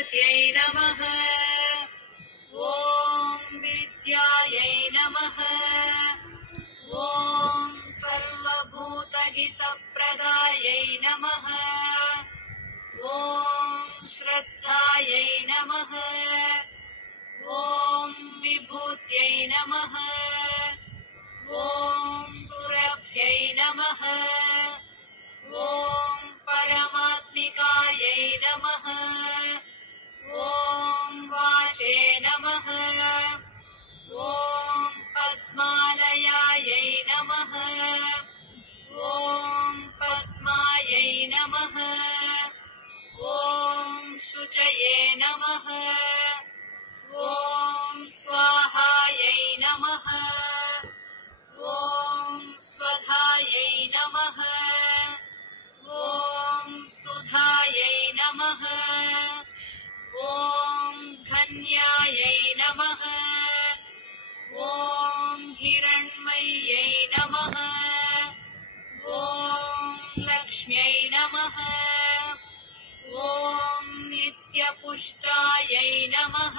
विद्यायै नमः। ॐ विद्यायै नमः। ॐ सर्वभूतहितप्रदायै नमः। ॐ श्रद्धायै नमः। ॐ विभूत्यै नमः। ॐ सुरभ्यै नमः। ॐ परमात्मिकायै नमः। ॐ वाचे नमः। ॐ पद्मालयायै नमः। ॐ पद्मायै नमः। ॐ शुचये नमः। ॐ स्वाहायै नमः। ॐ स्वधायै नमः। ॐ सुधायै नमः। ॐ धन्यायै नमः। ॐ हिरण्मय्यै नमः। ॐ लक्ष्म्यै नमः। ॐ नित्यपुष्टायै नमः।